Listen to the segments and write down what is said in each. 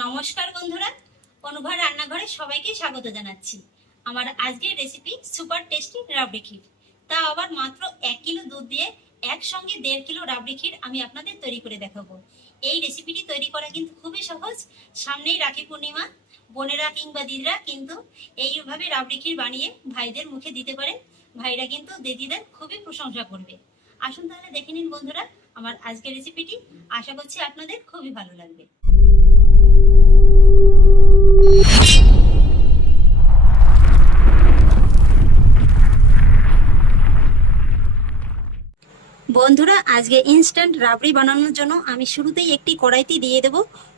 নমস্কার বন্ধুরা, অনুভা রান্নাঘরে সবাইকে স্বাগত জানাচ্ছি। আমার আজকের recipe super tasty rabri kheer. তা আবার মাত্র এক কিলো দুধ দিয়ে একসঙ্গে দেড় কিলো রাবড়ি ক্ষীর আমি আপনাদের তৈরি করে দেখাবো। এই রেসিপিটি তৈরি করা কিন্তু খুবই সহজ। সামনেই রাখি পূর্ণিমা, বোনেরা কিংবা দিদিরা কিন্তু এইভাবে রাবড়ি ক্ষীর বানিয়ে ভাইদের মুখে দিতে পারেন। ভাইরা কিন্তু দিদিদের খুবই প্রশংসা করবে। আসুন তাহলে দেখে নিন বন্ধুরা, আমার আজকের রেসিপিটি আশা করছি আপনাদের খুবই ভালো লাগবে। বন্ধুরা, আজকে ইনস্ট্যান্ট রাবড়ি বানানোর জন্য আমি শুরুতেই একটি কড়াইতে দিয়ে দেব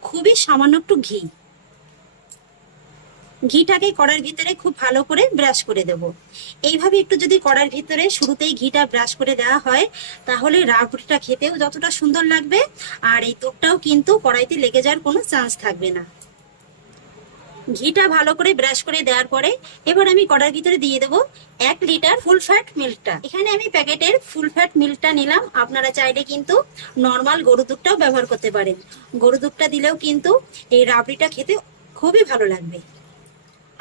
খুবই সামান্য একটু ঘি। ঘিটাকে কড়ার ভিতরে খুব ভালো করে ব্রাশ করে দেব। এইভাবে একটু যদি কড়ার ভিতরে শুরুতেই ঘিটা ব্রাশ করে দেওয়া হয়, তাহলে রাবড়িটা খেতেও যতটা সুন্দর লাগবে আর এই দুধটাও কিন্তু কড়াইতে লেগে যাওয়ার কোনো চান্স থাকবে না। ঘিটা ভালো করে ব্রাশ করে দেওয়ার পরে এবার আমি কড়ার ভিতরে দিয়ে দেবো এক লিটার ফুল ফ্যাট মিল্কটা এখানে আমি প্যাকেটের ফুল ফ্যাট মিল্কটা নিলাম। আপনারা চাইলে কিন্তু নর্মাল গরু দুধটাও ব্যবহার করতে পারেন। গরু দুধটা দিলেও কিন্তু এই রাবড়িটা খেতে খুবই ভালো লাগবে।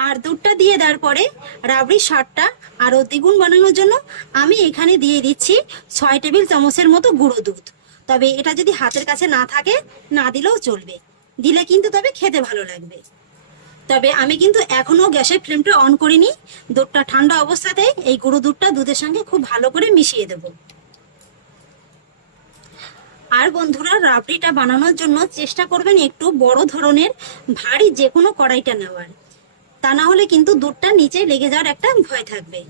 আর দুধটা দিয়ে দেওয়ার পরে রাবড়ির স্বাদটা আরও দ্বিগুণ বানানোর জন্য আমি এখানে দিয়ে দিচ্ছি ছয় টেবিল চামচের মতো গুঁড়ো দুধ। তবে এটা যদি হাতের কাছে না থাকে, না দিলেও চলবে। দিলে কিন্তু তবে খেতে ভালো লাগবে। তবে আমি কিন্তু এখনও গ্যাসের ফ্লেমটা অন করিনি। দুধটা ঠান্ডা অবস্থাতেই এই গুঁড়ো দুধটা দুধের সঙ্গে খুব ভালো করে মিশিয়ে দেব। আর বন্ধুরা, রাবড়িটা বানানোর জন্য চেষ্টা করবেন একটু বড় ধরনের, ভারী যে কোনো কড়াইটা নেওয়ার। তা না হলে কিন্তু দুধটা নিচে লেগে যাওয়ার একটা ভয় থাকবে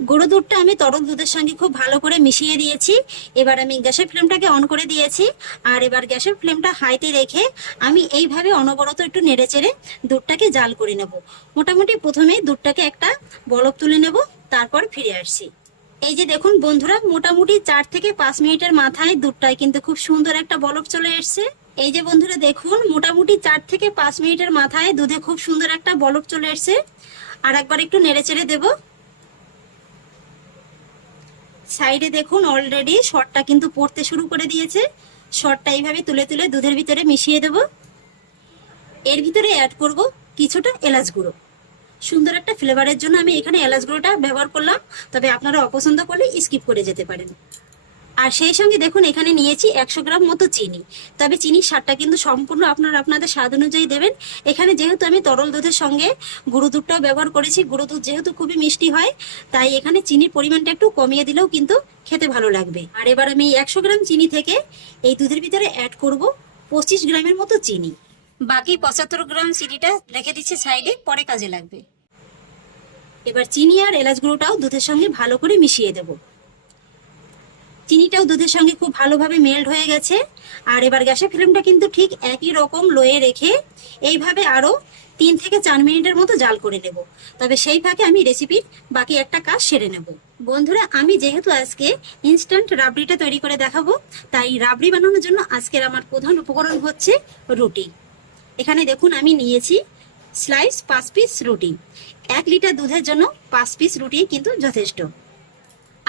গুঁড়ো দুধটা আমি তরল দুধের সঙ্গে খুব ভালো করে মিশিয়ে দিয়েছি। এবার আমি গ্যাসের ফ্লেমটাকে অন করে দিয়েছি। আর এবার গ্যাসের ফ্লেমটা হাইতে রেখে আমি এইভাবে অনবরত একটু নেড়ে চেড়ে দুধটাকে জাল করে নেব। মোটামুটি প্রথমে দুধটাকে একটা বলক তুলে নেব, তারপর ফিরে আসছি। এই যে দেখুন বন্ধুরা, মোটামুটি চার থেকে পাঁচ মিনিটের মাথায় দুধটায় কিন্তু খুব সুন্দর একটা বলক চলে এসছে। এই যে বন্ধুরা, দেখুন মোটামুটি চার থেকে পাঁচ মিনিটের মাথায় দুধে খুব সুন্দর একটা বলক চলে এসছে। আর একবার একটু নেড়ে চেড়ে দেবো। সাইডে দেখুন অলরেডি শর্টটা কিন্তু পড়তে শুরু করে দিয়েছে। শর্টটা এইভাবে তুলে তুলে দুধের ভিতরে মিশিয়ে দেব। এর ভিতরে অ্যাড করব কিছুটা এলাচ গুঁড়ো। সুন্দর একটা ফ্লেভারের জন্য আমি এখানে এলাচ গুঁড়োটা ব্যবহার করলাম, তবে আপনারা অপছন্দ করলে স্কিপ করে যেতে পারেন। আর সেই সঙ্গে দেখুন, এখানে নিয়েছি একশো গ্রাম মতো চিনি। তবে চিনির স্বাদটা কিন্তু সম্পূর্ণ আপনারা আপনাদের স্বাদ অনুযায়ী দেবেন। এখানে যেহেতু আমি তরল দুধের সঙ্গে গুঁড়ো দুধটাও ব্যবহার করেছি, গুঁড়ো দুধ যেহেতু খুবই মিষ্টি হয়, তাই এখানে চিনির পরিমাণটা একটু কমিয়ে দিলেও কিন্তু খেতে ভালো লাগবে। আর এবার আমি একশো গ্রাম চিনি থেকে এই দুধের ভিতরে অ্যাড করব পঁচিশ গ্রামের মতো চিনি। বাকি পঁচাত্তর গ্রাম চিনিটা রেখে দিচ্ছি সাইডে পরে কাজে লাগবে। এবার চিনি আর এলাচ গুঁড়োটাও দুধের সঙ্গে ভালো করে মিশিয়ে দেবো। চিনিটাও দুধের সঙ্গে খুব ভালোভাবে মেল্ট হয়ে গেছে। আর এবার গ্যাসের ফ্লেমটা কিন্তু ঠিক একই রকম লোয়ে রেখে এইভাবে আরও তিন থেকে চার মিনিটের মতো জাল করে নেব। তবে সেই ফাঁকে আমি রেসিপির বাকি একটা কাজ সেরে নেব। বন্ধুরা, আমি যেহেতু আজকে ইনস্ট্যান্ট রাবড়িটা তৈরি করে দেখাবো, তাই রাবড়ি বানানোর জন্য আজকের আমার প্রধান উপকরণ হচ্ছে রুটি। এখানে দেখুন, আমি নিয়েছি স্লাইস পাঁচ পিস রুটি। এক লিটার দুধের জন্য পাঁচ পিস রুটি কিন্তু যথেষ্ট।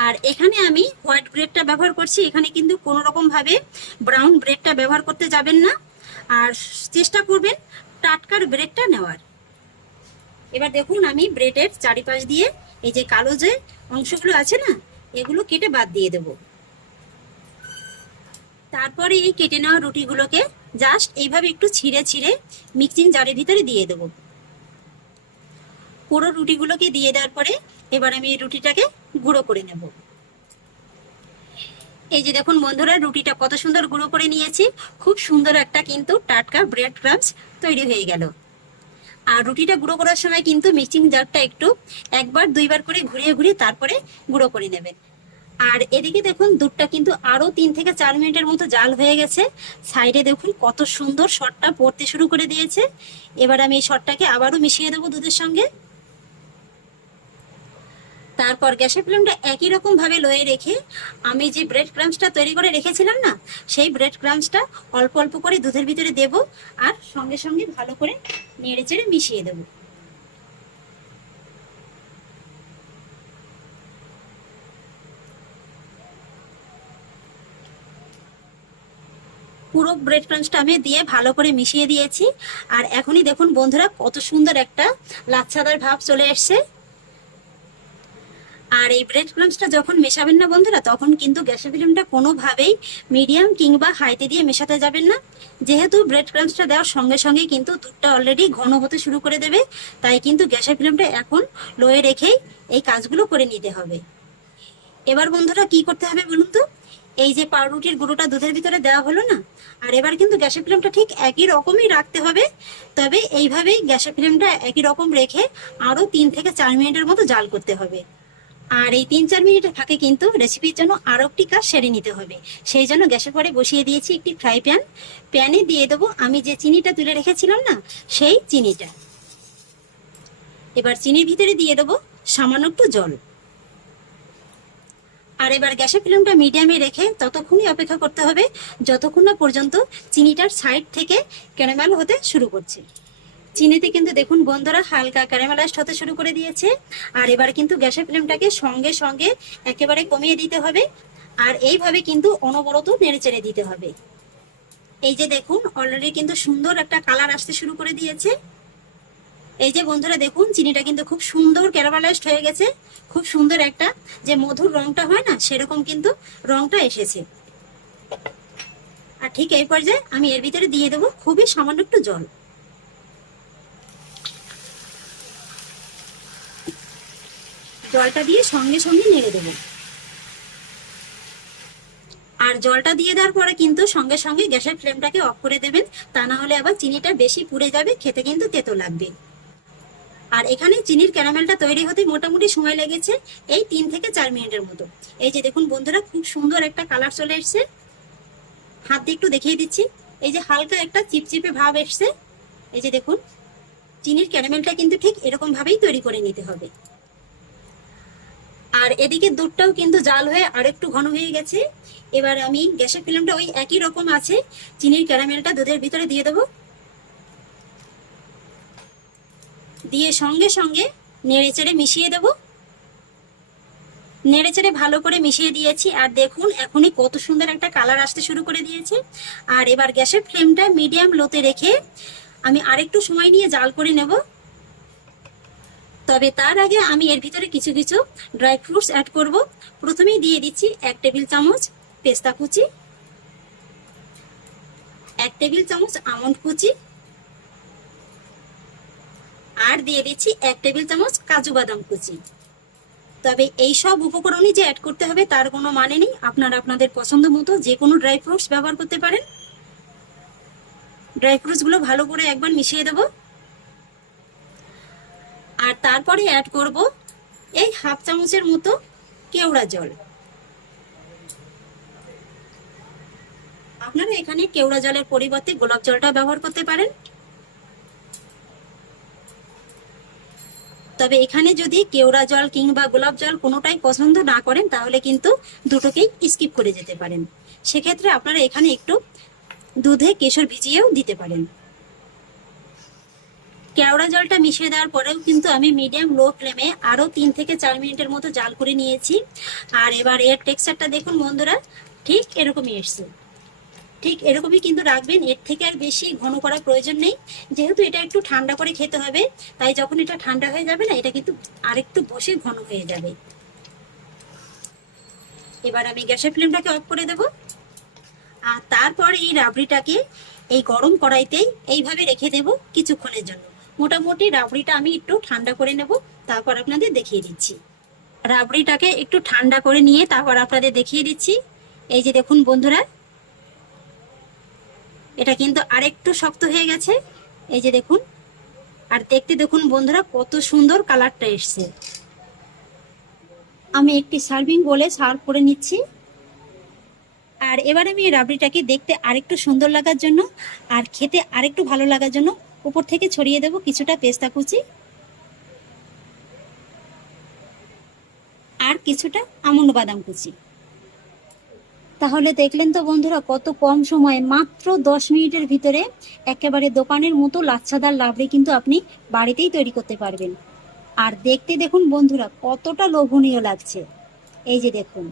আর এখানে আমি হোয়াইট ব্রেডটা ব্যবহার করছি। এখানে কিন্তু কোনো রকম ভাবে ব্রাউন ব্রেডটা ব্যবহার করতে যাবেন না। আর চেষ্টা করবেন টাটকার ব্রেডটা নেওয়ার। এবার দেখুন আমি ব্রেডের চারিপাশ দিয়ে এই যে কালো যে অংশগুলো আছে না, এগুলো কেটে বাদ দিয়ে দেব। তারপরে এই কেটে নেওয়া রুটিগুলোকে জাস্ট এইভাবে একটু ছিঁড়ে ছিঁড়ে মিক্সিং জারের ভিতরে দিয়ে দেবো। পুরো রুটিগুলোকে দিয়ে দেওয়ার পরে এবার আমি রুটিটাকে গুঁড়ো করে নেব। এই যে দেখুন বন্ধুরা, রুটিটা কত সুন্দর গুঁড়ো করে নিয়েছি। খুব সুন্দর একটা কিন্তু টাটকা ব্রেড ক্রামস তৈরি হয়ে গেল। আর রুটিটা গুঁড়ো করার সময় কিন্তু মিক্সিং জারটা একটু একবার দুইবার করে ঘুরিয়ে ঘুরিয়ে তারপরে গুঁড়ো করে নেবেন। আর এদিকে দেখুন, দুধটা কিন্তু আরও তিন থেকে চার মিনিটের মতো জাল হয়ে গেছে। সাইডে দেখুন কত সুন্দর শটটা পড়তে শুরু করে দিয়েছে। এবার আমি এই শটটাকে আবারও মিশিয়ে দেবো দুধের সঙ্গে। তারপর গ্যাসের ফ্লেমটা একই রকম ভাবে লয়ে রেখে আমি যে ব্রেড ক্রামসটা তৈরি করে রেখেছিলাম না, সেই ব্রেড ক্রামসটা অল্প অল্প করে দুধের ভিতরে দেব আর সঙ্গে সঙ্গে ভালো করে নেড়ে চেড়ে মিশিয়ে দেব। পুরো ব্রেড ক্রাঞ্চটা আমি দিয়ে ভালো করে মিশিয়ে দিয়েছি। আর এখনই দেখুন বন্ধুরা কত সুন্দর একটা লাচ্ছাদার ভাব চলে এসছে। আর এই ব্রেড ক্রামসটা যখন মেশাবেন না বন্ধুরা, তখন কিন্তু গ্যাসের ফ্লেমটা কোনোভাবেই মিডিয়াম কিংবা হাইতে দিয়ে মেশাতে যাবেন না। যেহেতু ব্রেড ক্রামসটা দেওয়ার সঙ্গে সঙ্গে কিন্তু দুধটা অলরেডি ঘন হতে শুরু করে দেবে, তাই কিন্তু গ্যাসের ফ্লেমটা এখন লোয়ে রেখেই এই কাজগুলো করে নিতে হবে। এবার বন্ধুরা কি করতে হবে বলুন তো? এই যে পাউরুটির গুঁড়োটা দুধের ভিতরে দেওয়া হলো না, আর এবার কিন্তু গ্যাসের ফ্লেমটা ঠিক একই রকমই রাখতে হবে, তবে এইভাবেই গ্যাসের ফ্লেমটা একই রকম রেখে আরও তিন থেকে চার মিনিটের মতো জাল করতে হবে। আর এই তিন চার মিনিটের ফাঁকে কিন্তু রেসিপির জন্য আরও একটি কাজ সেরে নিতে হবে। সেই জন্য গ্যাসের পরে বসিয়ে দিয়েছি একটি ফ্রাই প্যান প্যানে দিয়ে দেবো আমি যে চিনিটা তুলে রেখেছিলাম না, সেই চিনিটা। এবার চিনির ভিতরে দিয়ে দেবো সামান্য একটু জল। আর এবার গ্যাসের ফ্লেমটা মিডিয়ামে রেখে ততক্ষণই অপেক্ষা করতে হবে, যতক্ষণ না পর্যন্ত চিনিটার সাইড থেকে ক্যারামেল হতে শুরু করছে। চিনিতে কিন্তু দেখুন বন্ধুরা হালকা ক্যারামেলাইজড হতে শুরু করে দিয়েছে। আর এবার কিন্তু গ্যাসের ফ্লেমটাকে সঙ্গে সঙ্গে একেবারে কমিয়ে দিতে হবে। আর এইভাবে কিন্তু অনবরত নেড়ে চেড়ে দিতে হবে। এই যে দেখুন অলরেডি কিন্তু সুন্দর একটা কালার আসতে শুরু করে দিয়েছে। এই যে বন্ধুরা দেখুন, চিনিটা কিন্তু খুব সুন্দর ক্যারামেলাইজড হয়ে গেছে। খুব সুন্দর একটা যে মধুর রংটা হয় না, সেরকম কিন্তু রংটা এসেছে। আর ঠিক এই পর্যায়ে আমি এর ভিতরে দিয়ে দেবো খুবই সামান্য একটু জল। জলটা দিয়ে সঙ্গে সঙ্গে নেড়ে দেবো। আর জলটা দিয়ে দেওয়ার পরে কিন্তু সঙ্গে সঙ্গে গ্যাসের ফ্লেমটাকে অফ করে দেবেন, তা না হলে আবার চিনিটা বেশি পুড়ে যাবে, খেতে কিন্তু তেতো লাগবে। আর এখানে চিনির ক্যারামেলটা তৈরি হতে মোটামুটি সময় লেগেছে, এই তিন থেকে চার মিনিটের মতো। এই যে দেখুন বন্ধুরা, খুব সুন্দর একটা কালার চলে এসছে। হাত দিয়ে একটু দেখিয়ে দিচ্ছি। এই যে হালকা একটা চিপচিপে ভাব এসছে। এই যে দেখুন, চিনির ক্যারামেলটা কিন্তু ঠিক এরকম ভাবেই তৈরি করে নিতে হবে। আর এদিকে দুধটাও কিন্তু জাল হয়ে আরেকটু ঘন হয়ে গেছে। এবার আমি গ্যাসের ফ্লেমটা ওই একই রকম আছে। চিনির ক্যারামেলটা দুধের ভিতরে দিয়ে দেবো। দিয়ে সঙ্গে সঙ্গে নেড়ে চেড়ে মিশিয়ে দেব। নেড়ে চেড়ে ভালো করে মিশিয়ে দিয়েছি। আর দেখুন, এখনই কত সুন্দর একটা কালার আসতে শুরু করে দিয়েছে। আর এবার গ্যাসের ফ্লেমটা মিডিয়াম লোতে রেখে আমি আরেকটু সময় নিয়ে জাল করে নেব। তবে তার আগে আমি এর ভিতরে কিছু কিছু ড্রাই ফ্রুটস অ্যাড করব। প্রথমেই দিয়ে দিচ্ছি এক টেবিল চামচ পেস্তা কুচি, এক টেবিল চামচ আমন্ড কুচি আর দিয়ে দিচ্ছি এক টেবিল চামচ কাজু বাদাম কুচি। তবে এই সব উপকরণই যে অ্যাড করতে হবে তার কোনো মানে নেই। আপনারা আপনাদের পছন্দ মতো যে কোনো ড্রাই ফ্রুটস ব্যবহার করতে পারেন। ড্রাই ফ্রুটসগুলো ভালো করে একবার মিশিয়ে দেব। আর তারপরে অ্যাড করব এই হাফ চামচের মতো কেওড়া জল। আপনারা এখানে কেওড়া জলের পরিবর্তে গোলাপ জলটা ব্যবহার করতে পারেন। তবে এখানে যদি কেওড়া জল কিংবা গোলাপ জল কোনোটাই পছন্দ না করেন, তাহলে কিন্তু দুটোকেই স্কিপ করে যেতে পারেন। সেক্ষেত্রে আপনারা এখানে একটু দুধে কেশর ভিজিয়েও দিতে পারেন। কেওড়া জলটা মিশিয়ে দেওয়ার পরেও কিন্তু আমি মিডিয়াম লো ফ্লেমে আরও তিন থেকে চার মিনিটের মতো জাল করে নিয়েছি। আর এবার এর টেক্সচারটা দেখুন বন্ধুরা, ঠিক এরকমই এসছে। ঠিক এরকমই কিন্তু রাখবেন, এর থেকে আর বেশি ঘন করার প্রয়োজন নেই। যেহেতু এটা একটু ঠান্ডা করে খেতে হবে, তাই যখন এটা ঠান্ডা হয়ে যাবে না, এটা কিন্তু আরেকটু বসে ঘন হয়ে যাবে। এবার আমি গ্যাসের ফ্লেমটাকে অফ করে দেব। আর তারপর এই রাবড়িটাকে এই গরম কড়াইতেই এইভাবে রেখে দেব কিছুক্ষণের জন্য। মোটামুটি রাবড়িটা আমি একটু ঠান্ডা করে নেব, তারপর আপনাদের দেখিয়ে দিচ্ছি। রাবড়িটাকে একটু ঠান্ডা করে নিয়ে তারপর আপনাদের দেখিয়ে দিচ্ছি। এই যে দেখুন বন্ধুরা, এটা কিন্তু আরেকটু শক্ত হয়ে গেছে। এই যে দেখুন, আর দেখতে দেখুন বন্ধুরা, কত সুন্দর কালারটা এসছে। আমি একটি সার্ভিং বলে সার্ভ করে নিচ্ছি। আর এবার আমি রাবড়িটাকে দেখতে আরেকটু সুন্দর লাগার জন্য, আর খেতে আরেকটু ভালো লাগার জন্য উপর থেকে ছড়িয়ে দেব কিছুটা পেস্তা কুচি। আর কিছুটা আমন্ড বাদাম কুচি। তাহলে দেখলেন তো বন্ধুরা কত কম সময়ে, মাত্র দশ মিনিটের ভিতরে একেবারে দোকানের মতো লাচ্ছাদার লাবড়ি কিন্তু আপনি বাড়িতেই তৈরি করতে পারবেন। আর দেখতে দেখুন বন্ধুরা কতটা লোভনীয় লাগছে। এই যে দেখুন।